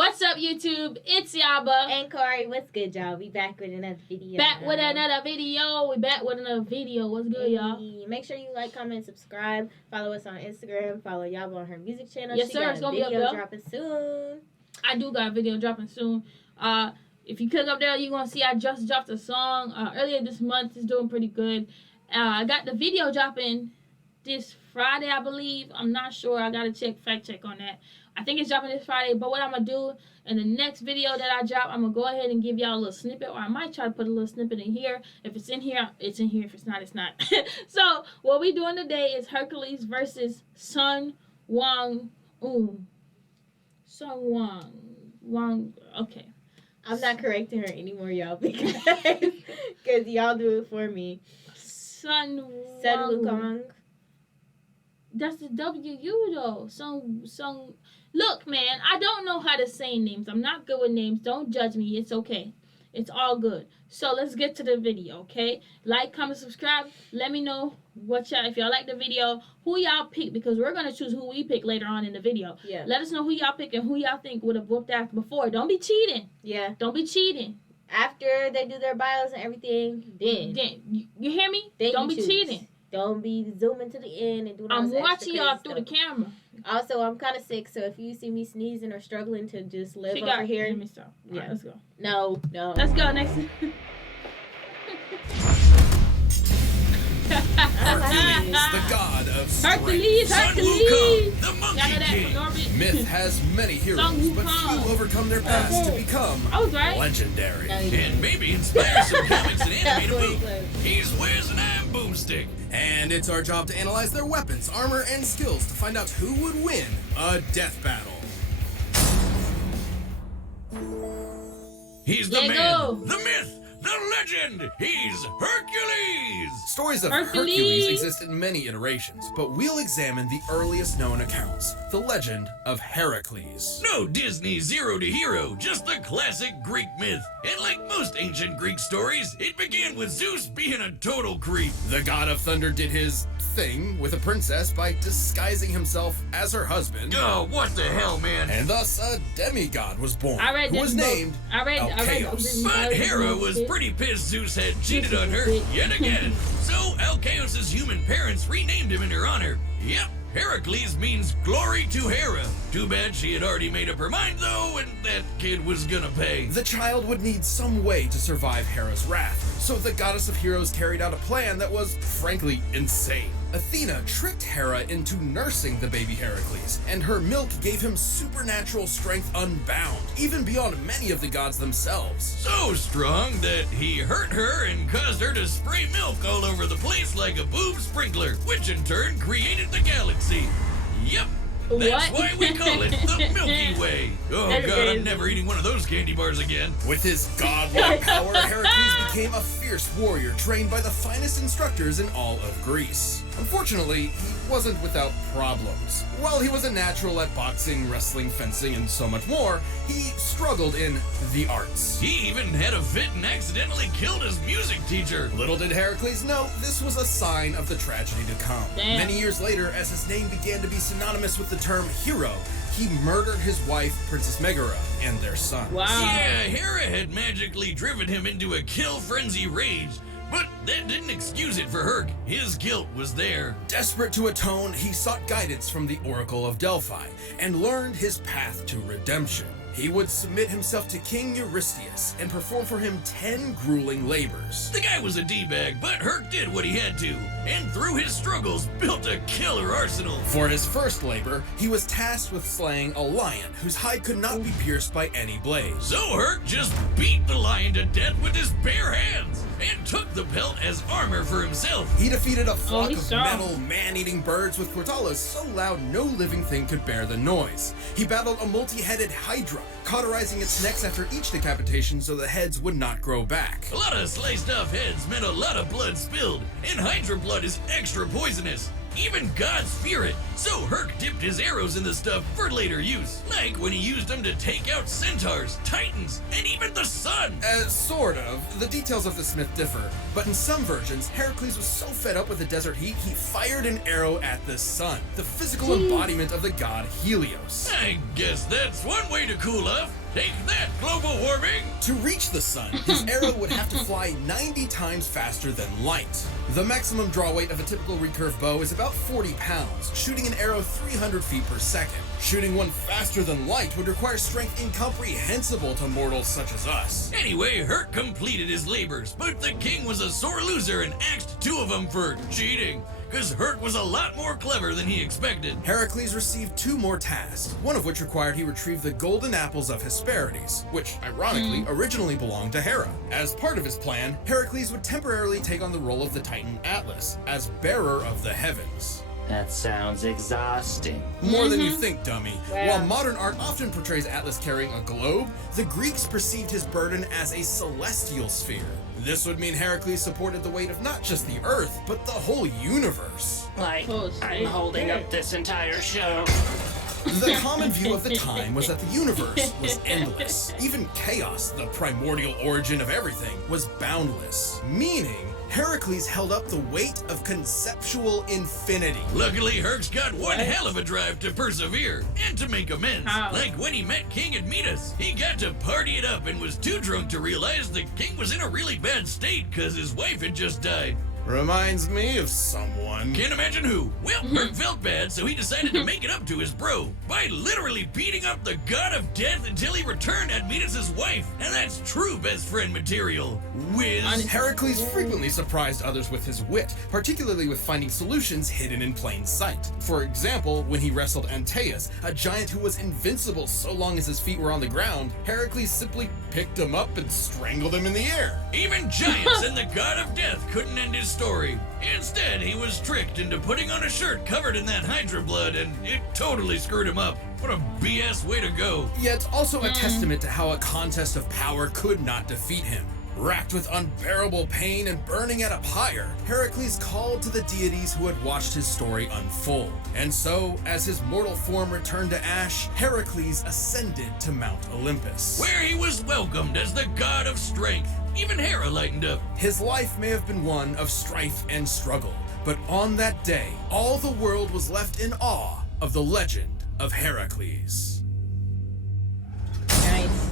What's up, YouTube? It's Yabba. And Kari, what's good, y'all? We back with another video. Back with another video. What's good, y'all? Make sure you like, comment, subscribe. Follow us on Instagram. Follow Yabba on her music channel. Yes, she sir. Got it's a gonna be video up there. dropping soon. I do got a video dropping soon. If you click up there, you're gonna see I just dropped a song earlier this month. It's doing pretty good. I got the video dropping this Friday, I believe. I'm not sure. I gotta fact check on that. I think it's dropping this Friday. But what I'm gonna do in the next video that I drop, I'm gonna go ahead and give y'all a little snippet, or I might try to put a little snippet in here. If it's in here, it's in here. If it's not, it's not. So what we doing today is Hercules versus Sun Wukong. Sun Wukong. Okay. I'm not correcting her anymore, y'all, because y'all do it for me. Sun Wukong. That's the W though. Sun. Look, man, I don't know how to say names. I'm not good with names. Don't judge me. It's okay. It's all good. So let's get to the video, okay? Like, comment, subscribe. Let me know if y'all like the video, who y'all pick, because we're gonna choose who we pick later on in the video. Yeah. Let us know who y'all pick and who y'all think would have whooped after before. Don't be cheating. Yeah. Don't be cheating. After they do their bios and everything, then you hear me? Then Don't be choose. Cheating. Don't be zooming to the end and doing all I'm this watching extra y'all crazy through the camera. Also, I'm kind of sick, so if you see me sneezing or struggling to just live over here, let me stop. Yeah, Right, let's go. No. Let's go next. Hercules, the god of strength. Hercules. Sun Wukong, the Y'all know Monkey that King. from Norbit? Myth has many heroes, Sun but Wukong. few overcome their past to become I was right. legendary. No, you And maybe inspire some comics and That's animate a what movie. he He wears an iron boomstick. And it's our job to analyze their weapons, armor, and skills to find out who would win a death battle. He's the There man, go. the myth, the legend. He's Hercules. Stories of Hercules. Hercules exist in many iterations, but we'll examine the earliest known accounts, the legend of Heracles. No Disney zero to hero, just the classic Greek myth. And like most ancient Greek stories, it began with Zeus being a total creep. The god of thunder did his thing with a princess by disguising himself as her husband. Oh, what the hell, man. And thus a demigod was born, I read who this was book. named Alcaeus. But Hera was pretty pissed Zeus had cheated on her yet again. So Alcaeus' human parents renamed him in her honor. Yep, Heracles means glory to Hera. Too bad she had already made up her mind though, and that kid was gonna pay. The child would need some way to survive Hera's wrath, so the goddess of heroes carried out a plan that was, frankly, insane. Athena tricked Hera into nursing the baby Heracles, and her milk gave him supernatural strength unbound, even beyond many of the gods themselves. So strong that he hurt her and caused her to spray milk all over the place like a boob sprinkler, which in turn created the galaxy. Yep. That's What? why we call it the Milky Way. Oh That's god, crazy. I'm never eating one of those candy bars again. With his godlike power, Heracles became a fierce warrior trained by the finest instructors in all of Greece. Unfortunately, he wasn't without problems. While he was a natural at boxing, wrestling, fencing, and so much more, he struggled in the arts. He even had a fit and accidentally killed his music teacher. Little did Heracles know this was a sign of the tragedy to come. Damn. Many years later, as his name began to be synonymous with the term hero, he murdered his wife, Princess Megara, and their son. Wow. Yeah, Hera had magically driven him into a kill frenzy rage, but that didn't excuse it for Herc. His guilt was there. Desperate to atone, he sought guidance from the Oracle of Delphi and learned his path to redemption. He would submit himself to King Eurystheus and perform for him 10 grueling labors. The guy was a D-bag, but Herc did what he had to, and through his struggles built a killer arsenal. For his first labor, he was tasked with slaying a lion whose hide could not be pierced by any blade. So Herc just beat the lion to death with his bare hands and took the pelt as armor for himself. He defeated a flock he's of strong. metal, man-eating birds with cortalas so loud no living thing could bear the noise. He battled a multi-headed hydra, cauterizing its necks after each decapitation so the heads would not grow back. A lot of sliced off heads meant a lot of blood spilled, and Hydra blood is extra poisonous. even God's spirit. So Herc dipped his arrows in the stuff for later use, like when he used them to take out centaurs, titans, and even the sun. Sort of. The details of this myth differ, but in some versions, Heracles was so fed up with the desert heat, he fired an arrow at the sun, the physical embodiment of the god Helios. I guess that's one way to cool off. Take that, global warming! To reach the sun, his arrow would have to fly 90 times faster than light. The maximum draw weight of a typical recurve bow is about 40 pounds, shooting an arrow 300 feet per second. Shooting one faster than light would require strength incomprehensible to mortals such as us. Anyway, Herc completed his labors, but the king was a sore loser and axed 2 of them for cheating, because Herc was a lot more clever than he expected. Heracles received 2 more tasks, one of which required he retrieve the golden apples of Hesperides, which ironically originally belonged to Hera. As part of his plan, Heracles would temporarily take on the role of the Titan Atlas, as bearer of the heavens. That sounds exhausting. More than you think, dummy. Wow. While modern art often portrays Atlas carrying a globe, the Greeks perceived his burden as a celestial sphere. This would mean Heracles supported the weight of not just the Earth, but the whole universe. Like, Oh, I'm shit. holding up this entire show. The common view of the time was that the universe was endless. Even chaos, the primordial origin of everything, was boundless. Meaning, Heracles held up the weight of conceptual infinity. Luckily, Herc's got one hell of a drive to persevere and to make amends. How? Like when he met King Admetus. He got to party it up and was too drunk to realize the king was in a really bad state because his wife had just died. Reminds me of someone. Can't imagine who. Well, Herc felt bad, so he decided to make it up to his bro by literally beating up the god of death until he returned Admetus' wife. And that's true best friend material. Whiz. Heracles frequently surprised others with his wit, particularly with finding solutions hidden in plain sight. For example, when he wrestled Antaeus, a giant who was invincible so long as his feet were on the ground, Heracles simply picked him up and strangled him in the air. Even giants and the god of death couldn't end his story. Instead, he was tricked into putting on a shirt covered in that Hydra blood, and it totally screwed him up. What a BS way to go. Yet also a testament to how a contest of power could not defeat him. Racked with unbearable pain and burning at a pyre, Heracles called to the deities who had watched his story unfold. And so, as his mortal form returned to ash, Heracles ascended to Mount Olympus. Where he was welcomed as the god of strength. Even Hera lightened up. His life may have been one of strife and struggle, but on that day, all the world was left in awe of the legend of Heracles. Nice.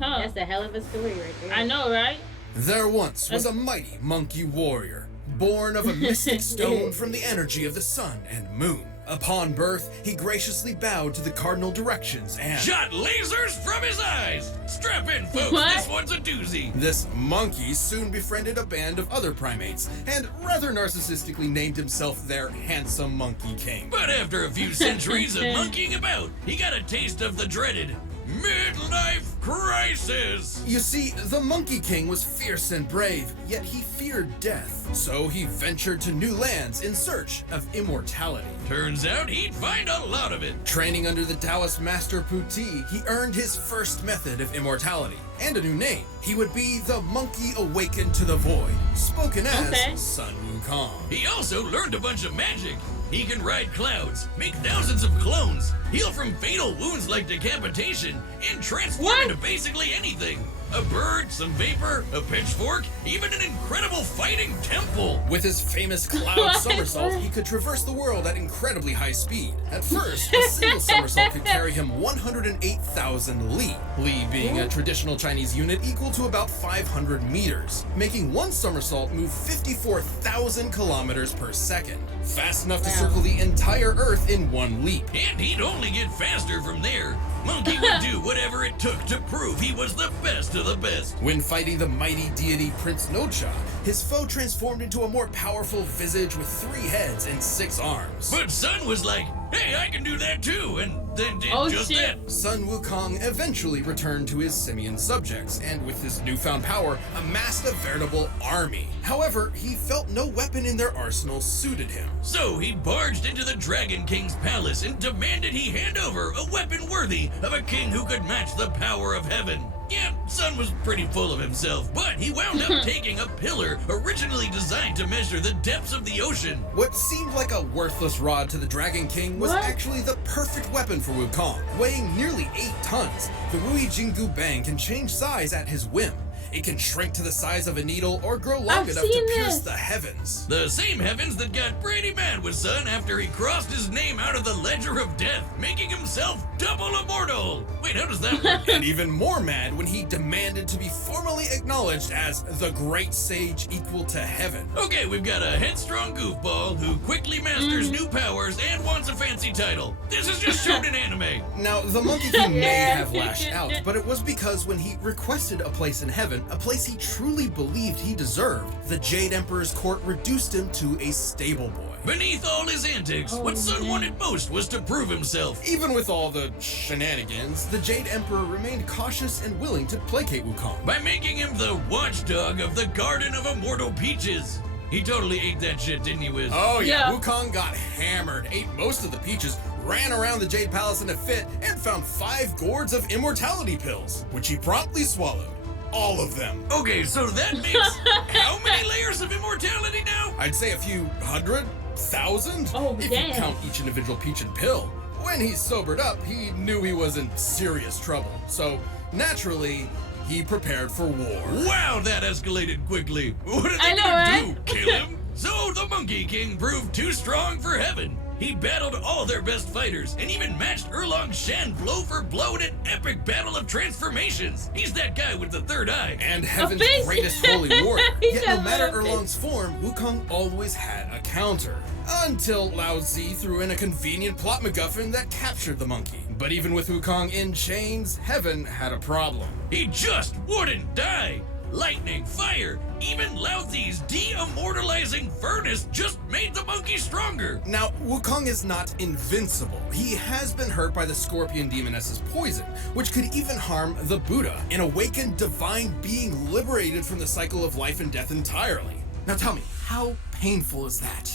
Huh. That's a hell of a story right there. I know, right? There once was a mighty monkey warrior, born of a mystic stone from the energy of the sun and moon. Upon birth, he graciously bowed to the cardinal directions and... Shot lasers from his eyes. Strap in, folks. What? This one's a doozy. This monkey soon befriended a band of other primates, and rather narcissistically named himself their handsome monkey king. But after a few centuries of monkeying about, he got a taste of the dreaded midlife crisis. You see, the Monkey King was fierce and brave, yet he feared death. So he ventured to new lands in search of immortality. Turns out he'd find a lot of it. Training under the Taoist master Puti, he earned his first method of immortality and a new name. He would be the Monkey Awakened to the Void, spoken as Sun Wukong. He also learned a bunch of magic. He can ride clouds, make thousands of clones, heal from fatal wounds like decapitation, and transform into basically anything. A bird, some vapor, a pitchfork, even an incredible fighting temple. With his famous cloud somersault, he could traverse the world at incredibly high speed. At first, a single somersault could carry him 108,000 li, li being a traditional Chinese unit equal to about 500 meters, making one somersault move 54,000 kilometers per second. Fast enough to circle the entire Earth in one leap. And he'd only get faster from there. Monkey would do whatever it took to prove he was the best of the best. When fighting the mighty deity Prince Nocha, his foe transformed into a more powerful visage with 3 heads and 6 arms. But Sun was like, hey, I can do that too, and then did just shit. that. Sun Wukong eventually returned to his simian subjects, and with his newfound power, amassed a veritable army. However, he felt no weapon in their arsenal suited him. So he barged into the Dragon King's palace and demanded he hand over a weapon worthy of a king who could match the power of heaven. Yeah, Sun was pretty full of himself, but he wound up taking a pillar originally designed to measure the depths of the ocean. What seemed like a worthless rod to the Dragon King was What? actually the perfect weapon for Wukong. Weighing nearly 8 tons, the Wui Jingu Bang can change size at his whim. It can shrink to the size of a needle or grow long I've enough to seen pierce this. the heavens. The same heavens that got pretty mad with Sun after he crossed his name out of the Ledger of Death, making himself double immortal. Wait, how does that work? And even more mad when he demanded to be formally acknowledged as the Great Sage equal to heaven. Okay, we've got a headstrong goofball who quickly masters new powers and wants a fancy title. This is just shown in anime. Now, the Monkey King may Yeah. have lashed out, but it was because when he requested a place in heaven, a place he truly believed he deserved, the Jade Emperor's court reduced him to a stable boy. Beneath all his antics, what Sun wanted most was to prove himself. Even with all the shenanigans, the Jade Emperor remained cautious and willing to placate Wukong. By making him the watchdog of the Garden of Immortal Peaches. He totally ate that shit, didn't he, Wiz? Oh yeah, Yeah. Wukong got hammered, ate most of the peaches, ran around the Jade Palace in a fit, and found 5 gourds of immortality pills, which he promptly swallowed. All of them. Okay, so that makes how many layers of immortality now? I'd say a few 100,000 Oh, if damn. you count each individual peach and pill. When he sobered up, he knew he was in serious trouble. So, naturally, he prepared for war. Wow, that escalated quickly. What are I they know, gonna right? do? Kill him? So the Monkey King proved too strong for heaven. He battled all their best fighters and even matched Erlong Shen blow for blow in an epic battle of transformations. He's that guy with the third eye. And heaven's face. greatest holy warrior. He Yet said no matter little face. Erlong's form, Wukong always had a counter. Until Lao Zi threw in a convenient plot MacGuffin that captured the monkey. But even with Wukong in chains, heaven had a problem. He just wouldn't die. Lightning, fire, even Lao Zi's de-immortalizing furnace just made the monkey stronger. Now, Wukong is not invincible. He has been hurt by the scorpion demoness's poison, which could even harm the Buddha, an awakened divine being liberated from the cycle of life and death entirely. Now tell me, how painful is that?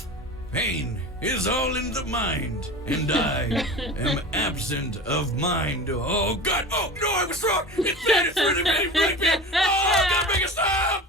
Pain is all in the mind, and I am absent of mind. Oh God! Oh no, I was wrong. It's bad. It's really bad. Oh, gotta make it stop.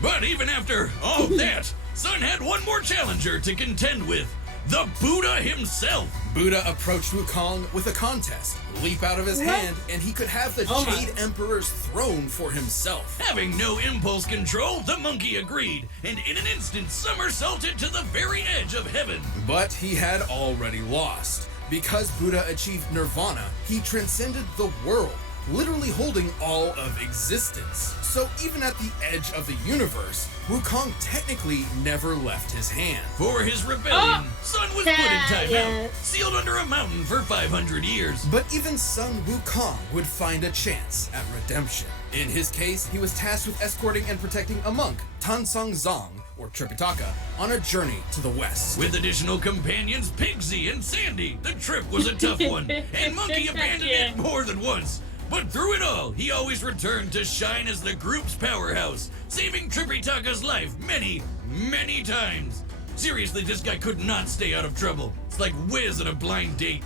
But even after all that, Sun had one more challenger to contend with: the Buddha himself. Buddha approached Wukong with a contest. Leap out of his hand, and he could have the Oh my. Jade Emperor's throne for himself. Having no impulse control, the monkey agreed, and in an instant somersaulted to the very edge of heaven. But he had already lost. Because Buddha achieved nirvana, he transcended the world, literally holding all of existence. So even at the edge of the universe, Wukong technically never left his hand. For his rebellion, Sun was put in timeout, Yeah. sealed under a mountain for 500 years. But even Sun Wukong would find a chance at redemption. In his case, he was tasked with escorting and protecting a monk, Tansong Zong, or Tripitaka, on a journey to the west. With additional companions, Pigsy and Sandy, the trip was a tough one, and Monkey abandoned it more than once. But through it all, he always returned to shine as the group's powerhouse, saving Tripitaka's life many, many times. Seriously, this guy could not stay out of trouble. It's like Wiz at a blind date.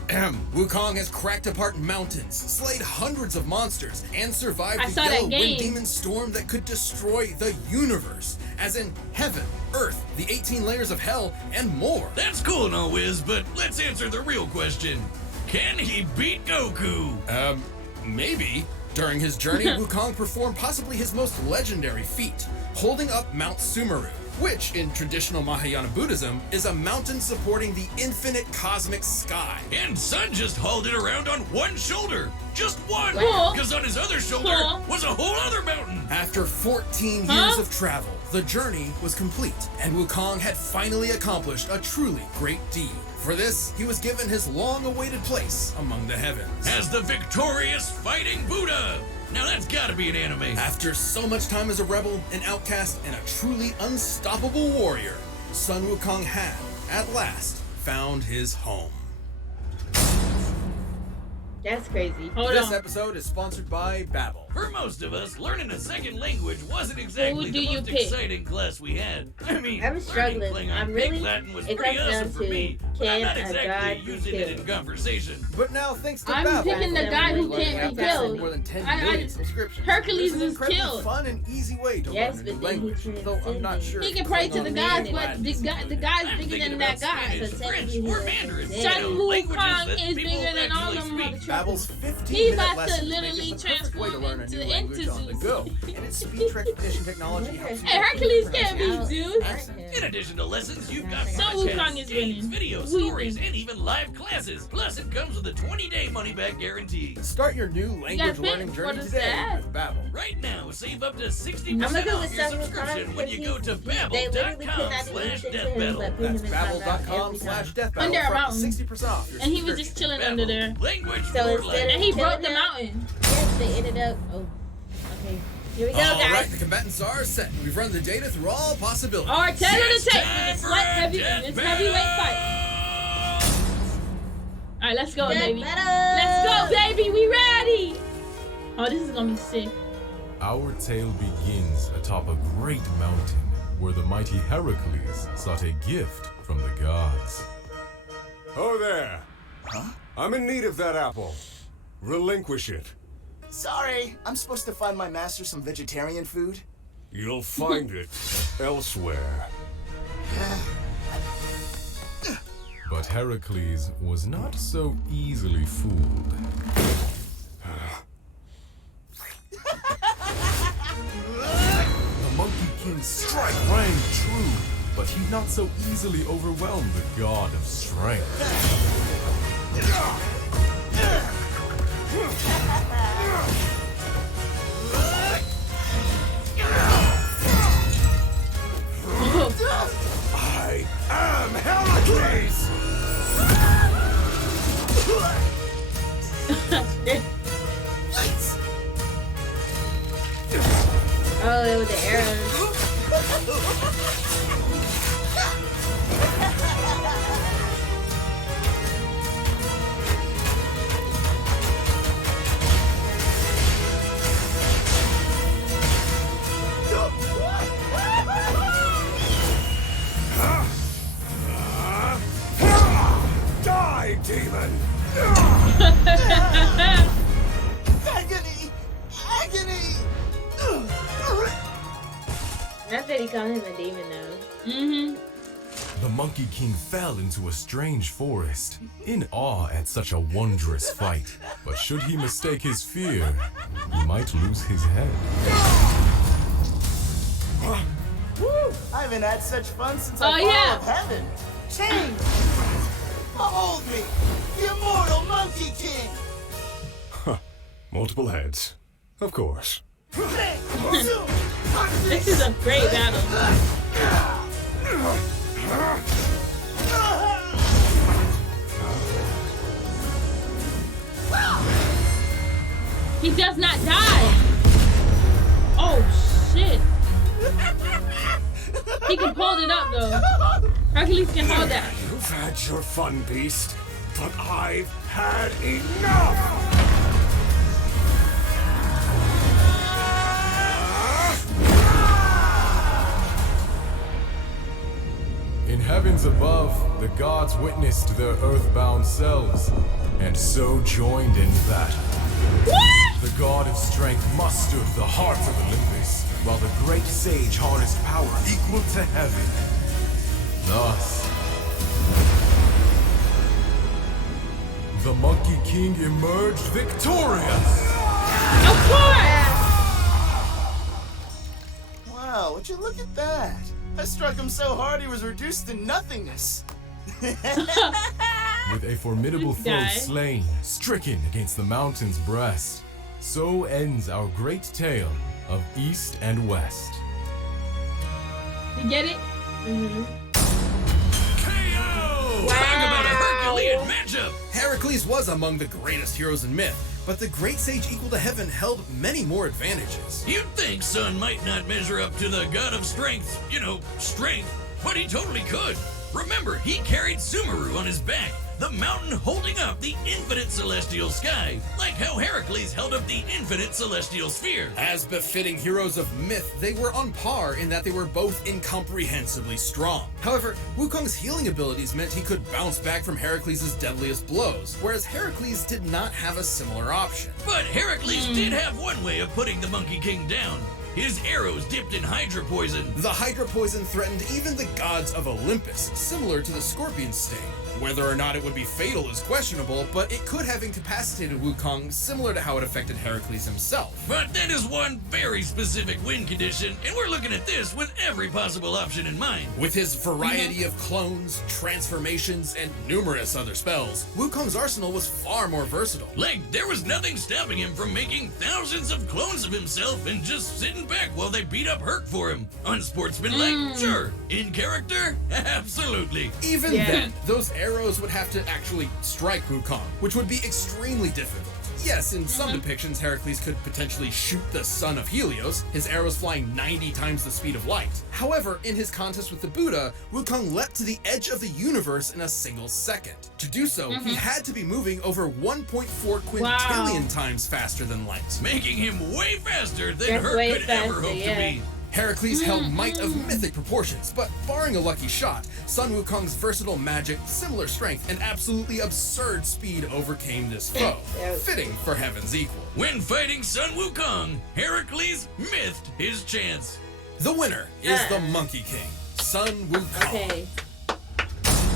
Wukong has cracked apart mountains, slayed hundreds of monsters, and survived I the saw that yellow wind game. demon storm that could destroy the universe, as in heaven, earth, the 18 layers of hell, and more. That's cool and all, Wiz, but let's answer the real question. Can he beat Goku? Maybe. During his journey, Wukong performed possibly his most legendary feat, holding up Mount Sumeru, which, in traditional Mahayana Buddhism, is a mountain supporting the infinite cosmic sky. And Sun just hauled it around on one shoulder. Just one. Cool. Because on his other shoulder Cool. was a whole other mountain. After 14 years Huh? of travel, the journey was complete, and Wukong had finally accomplished a truly great deed. For this, he was given his long-awaited place among the heavens. As the victorious fighting Buddha. Now that's gotta be an anime. After so much time as a rebel, an outcast, and a truly unstoppable warrior, Sun Wukong had, at last, found his home. That's crazy. Hold This on. episode is sponsored by Babbel. For most of us, learning a second language wasn't exactly do the you most pick? exciting class we had. I mean, I'm struggling. learning Klingon I'm Pig really- Latin was it pretty comes down awesome for to, me, but I'm can not a exactly god be using it in killed? conversation. But now, thanks to I'm Babel, picking the guy who can't be After killed. more than 10 I- million subscriptions. Hercules There's an is incredibly killed. fun and easy way to Yes, learn a new but then he language. Though I'm not sure. He if can pray to the Klingon gods, or but Latin the is guy's good. bigger I'm than thinking that about guy. Spanish, So French, technically or he Mandarin. is Sun dead. Languages Wukong that is people bigger than all actually them speak. motherfuckers. Babel's He 15-minute about lesson to make literally it the perfect way to transform learn a into new language on the Zeus. go. And its speech recognition technology helps you Hey, Hercules can't be Zeus. In addition to lessons, you've got Sun podcasts, Wukong is games, winning. video Who you stories, think? and even live classes. Plus, it comes with a 20-day money-back guarantee. Start your new language pick learning what journey is today that? with Babel. Right now, save up to 60% I'm gonna go off with your Sun Wukong subscription when you go to they literally could not do anything to him but put him That's in timeout every time. babbel.com/deathbattle Under a for up to mountain. 60% off your And he was subscription. just chilling Babel, under there. Language So for instead life. And he broke the Killing mountain. Yes, they ended up. Oh, okay. Here we go, All guys. right, the combatants are set. We've run the data through all possibilities. All right, 10 on the It's tape time with this for light a heavy, death this heavyweight fight. All right, let's go, Death baby. battle. Let's go, baby. We ready. Oh, this is gonna be sick. Our tale begins atop a great mountain where the mighty Hercules sought a gift from the gods. Oh there! Huh? I'm in need of that apple. Relinquish it. Sorry, I'm supposed to find my master some vegetarian food. You'll find it elsewhere. But Hercules was not so easily fooled. The Monkey King's strike rang true, but he not so easily overwhelmed the god of strength. I am Hercules! Oh, it was the arrows. Die, demon! Agony! Agony! Not that he called him a demon, though. Mm-hmm. The Monkey King fell into a strange forest, in awe at such a wondrous fight. But should he mistake his fear, he might lose his head. I haven't had such fun since Oh, I fall yeah. of heaven. Change! Behold me, the immortal Monkey King! Multiple heads. Of course. This is a great battle. He does not die. Oh shit. He can hold it up though. Hercules can hold that. You've had your fun, beast, but I've had enough! In heavens above, the gods witnessed their earthbound selves, and so joined in battle. The god of strength mustered the heart of Olympus, while the great sage harnessed power equal to heaven. Thus, the Monkey King emerged victorious! Of course! Wow, would you look at that? I struck him so hard he was reduced to nothingness. With a formidable This foe guy. slain, stricken against the mountain's breast, so ends our great tale of East and West. You get it? KO! Talk about a Herculean matchup! Heracles was among the greatest heroes in myth, but the great sage equal to heaven held many more advantages. You'd think Sun might not measure up to the god of strength, strength, but he totally could. Remember, he carried Sumeru on his back. the mountain holding up the infinite celestial sky, like how Hercules held up the infinite celestial sphere. As befitting heroes of myth, they were on par in that they were both incomprehensibly strong. However, Wukong's healing abilities meant he could bounce back from Hercules' deadliest blows, whereas Hercules did not have a similar option. But Hercules did have one way of putting the Monkey King down. His arrows dipped in Hydra poison. The Hydra poison threatened even the gods of Olympus, similar to the scorpion sting. Whether or not it would be fatal is questionable, but it could have incapacitated Wukong, similar to how it affected Hercules himself. But that is one very specific win condition, and we're looking at this with every possible option in mind. With his variety of clones, transformations, and numerous other spells, Wukong's arsenal was far more versatile. Like, there was nothing stopping him from making thousands of clones of himself and just sitting back while they beat up Herc for him. Unsportsmanlike? Sure. In character? Absolutely. Even then, those arrows would have to actually strike Wukong, which would be extremely difficult. Yes, in some depictions, Hercules could potentially shoot the son of Helios, his arrows flying 90 times the speed of light. However, in his contest with the Buddha, Wukong leapt to the edge of the universe in a single second. To do so, he had to be moving over 1.4 quintillion times faster than light, making him way faster than That's Herc way could ever faster, hope to be. Hercules held might of mythic proportions, but barring a lucky shot, Sun Wukong's versatile magic, similar strength, and absolutely absurd speed overcame this foe, fitting for heaven's equal. When fighting Sun Wukong, Hercules missed his chance. The winner is the Monkey King, Sun Wukong. Okay.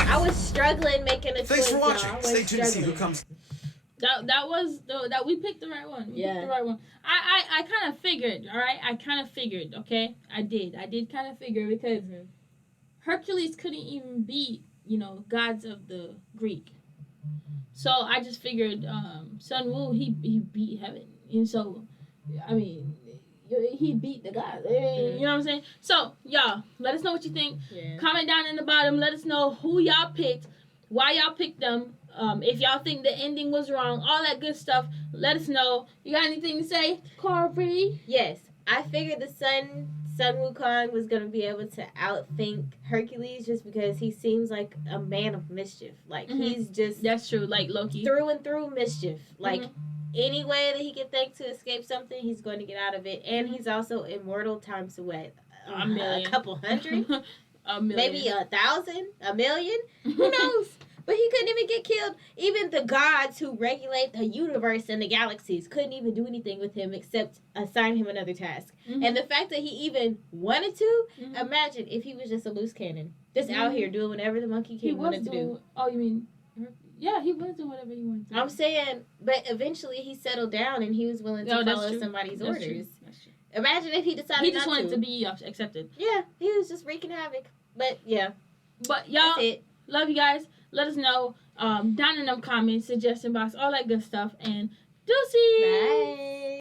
I was struggling making a choice. Thanks for watching. Y'all. I was Stay tuned to see who struggling. comes. That we picked the right one. We picked the right one. I kind of figured, all right? I kind of figured, okay? I did kind of figure because Hercules couldn't even beat, gods of the Greek. So I just figured Sun Wu, he beat heaven. And so, I mean, he beat the gods. You know what I'm saying? So, y'all, let us know what you think. Yeah. Comment down in the bottom. Let us know who y'all picked, why y'all picked them. If y'all think the ending was wrong, all that good stuff, let us know. You got anything to say, Kari? Yes, I figured the Sun Wukong was going to be able to outthink Hercules just because he seems like a man of mischief. Like, he's just That's true, like Loki. through and through mischief. Like, any way that he can think to escape something, he's going to get out of it. And he's also immortal times what? A million. A couple hundred? A million. Maybe 1,000? A million? Who knows? But he couldn't even get killed. Even the gods who regulate the universe and the galaxies couldn't even do anything with him except assign him another task. And the fact that he even wanted to, imagine if he was just a loose cannon. Just out here doing whatever the Monkey King wanted to do. Oh, you mean... Yeah, he was doing whatever he wanted to do. I'm saying, but eventually he settled down and he was willing to follow somebody's orders. That's true. Imagine if he decided He just not wanted to be accepted. Yeah, he was just wreaking havoc. But yeah, But y'all, that's it. love you guys. Let us know down in them comments, suggestion box, all that good stuff. And deuces! Bye.